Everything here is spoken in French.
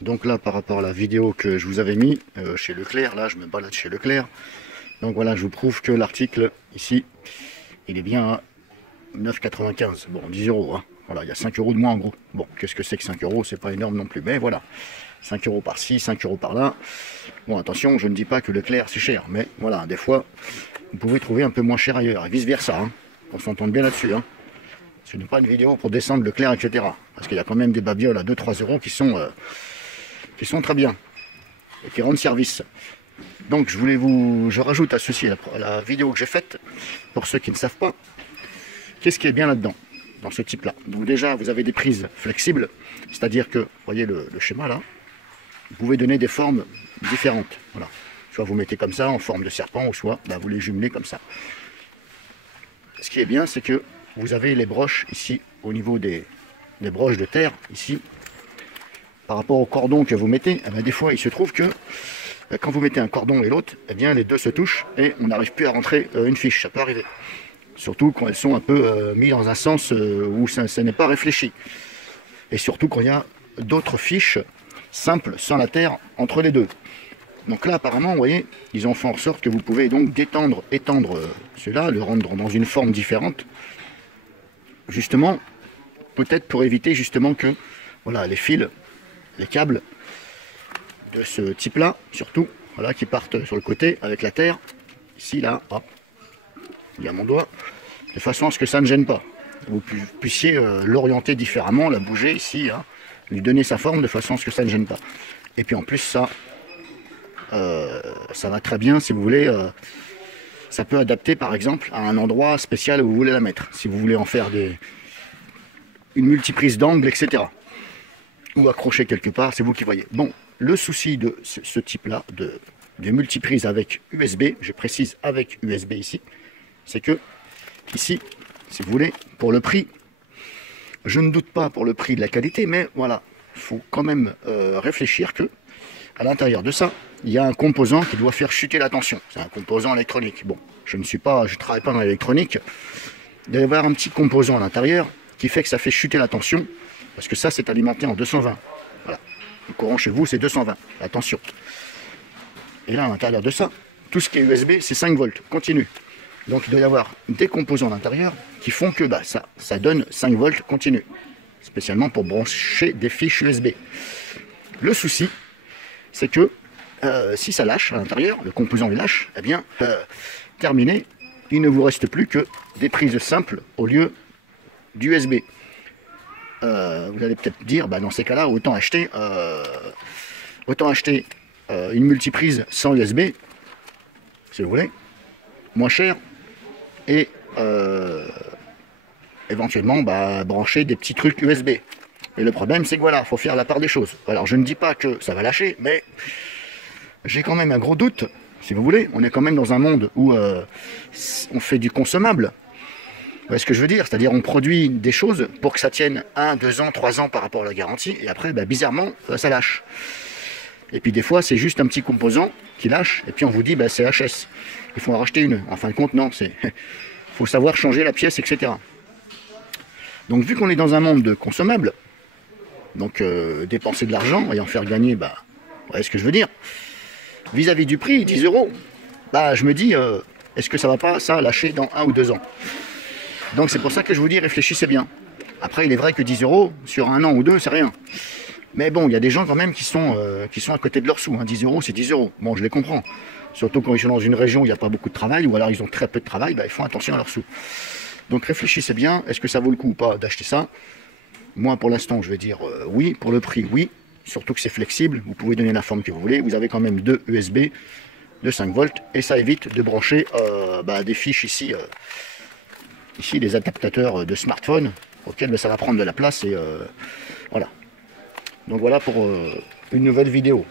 Donc là, par rapport à la vidéo que je vous avais mis chez Leclerc, là je me balade chez Leclerc. Donc voilà, je vous prouve que l'article ici, il est bien à 9,95. Bon, 10 euros. Hein. Voilà, il y a 5 euros de moins en gros. Bon, qu'est-ce que c'est que 5 euros? C'est pas énorme non plus. Mais voilà, 5 euros par-ci, 5 euros par-là. Bon, attention, je ne dis pas que Leclerc c'est cher. Mais voilà, des fois, vous pouvez trouver un peu moins cher ailleurs. Et vice-versa. Hein. On s'entende bien là-dessus. Hein. Ce n'est pas une vidéo pour descendre Leclerc, etc. Parce qu'il y a quand même des babioles à 2-3 euros qui sont très bien et qui rendent service. Donc je rajoute à ceci la vidéo que j'ai faite pour ceux qui ne savent pas. Qu'est-ce qui est bien là-dedans, dans ce type-là? Donc déjà, vous avez des prises flexibles, c'est-à-dire que, vous voyez le schéma là, vous pouvez donner des formes différentes. Voilà. Soit vous mettez comme ça en forme de serpent, ou soit vous les jumelez comme ça. Ce qui est bien, c'est que vous avez les broches ici au niveau des broches de terre ici. Par rapport au cordon que vous mettez, des fois il se trouve que quand vous mettez un cordon et l'autre, les deux se touchent et on n'arrive plus à rentrer une fiche. Ça peut arriver. Surtout quand elles sont un peu mises dans un sens où ça n'est pas réfléchi. Et surtout quand il y a d'autres fiches simples sans la terre entre les deux. Donc là apparemment, vous voyez, ils ont fait en sorte que vous pouvez donc étendre cela, le rendre dans une forme différente. Justement, peut-être pour éviter justement que voilà, les fils, les câbles de ce type là surtout, voilà, qui partent sur le côté avec la terre, ici là, hop, il y a mon doigt, de façon à ce que ça ne gêne pas. Vous puissiez l'orienter différemment, la bouger ici, hein, lui donner sa forme de façon à ce que ça ne gêne pas. Et puis en plus ça va très bien si vous voulez, ça peut adapter par exemple à un endroit spécial où vous voulez la mettre, si vous voulez en faire une multiprise d'angle, etc. Ou accrocher quelque part, c'est vous qui voyez. Bon, le souci de ce type-là, de multiprise avec USB, je précise avec USB ici, c'est que, ici, si vous voulez, pour le prix, je ne doute pas pour le prix de la qualité, mais voilà, il faut quand même réfléchir que, à l'intérieur de ça, il y a un composant qui doit faire chuter la tension. C'est un composant électronique. Bon, je ne travaille pas dans l'électronique. Il doit y avoir un petit composant à l'intérieur qui fait que ça fait chuter la tension, parce que ça, c'est alimenté en 220. Voilà. Le courant chez vous, c'est 220. Attention. Et là, à l'intérieur de ça, tout ce qui est USB, c'est 5 volts. Continue. Donc, il doit y avoir des composants à l'intérieur qui font que ça donne 5 volts continu. Spécialement pour brancher des fiches USB. Le souci, c'est que si ça lâche à l'intérieur, le composant il lâche, terminé, il ne vous reste plus que des prises simples au lieu d'USB. Vous allez peut-être dire, dans ces cas-là, autant acheter une multiprise sans USB, si vous voulez, moins cher, et éventuellement brancher des petits trucs USB. Et le problème, c'est que voilà, il faut faire la part des choses. Alors, je ne dis pas que ça va lâcher, mais j'ai quand même un gros doute, si vous voulez. On est quand même dans un monde où on fait du consommable. Vous voyez ce que je veux dire? C'est-à-dire on produit des choses pour que ça tienne 1, 2 ans, 3 ans par rapport à la garantie, et après, bizarrement, ça lâche. Et puis des fois, c'est juste un petit composant qui lâche, et puis on vous dit, c'est HS. Il faut en racheter une. En fin de compte, non, il faut savoir changer la pièce, etc. Donc vu qu'on est dans un monde de consommables, donc dépenser de l'argent et en faire gagner, vous voyez ce que je veux dire, vis-à-vis du prix, 10 euros, je me dis, est-ce que ça va pas, ça, lâcher dans 1 ou 2 ans? Donc c'est pour ça que je vous dis, réfléchissez bien. Après, il est vrai que 10 euros, sur 1 an ou 2, c'est rien. Mais bon, il y a des gens quand même qui sont à côté de leurs sous. 10 euros, c'est 10 euros. Bon, je les comprends. Surtout quand ils sont dans une région où il n'y a pas beaucoup de travail, ou alors ils ont très peu de travail, ils font attention à leurs sous. Donc réfléchissez bien, est-ce que ça vaut le coup ou pas d'acheter ça? Moi, pour l'instant, je vais dire oui. Pour le prix, oui. Surtout que c'est flexible, vous pouvez donner la forme que vous voulez. Vous avez quand même 2 USB de 5 volts, et ça évite de brancher des fiches ici, des adaptateurs de smartphone, auxquels ça va prendre de la place, et voilà. Donc voilà pour une nouvelle vidéo.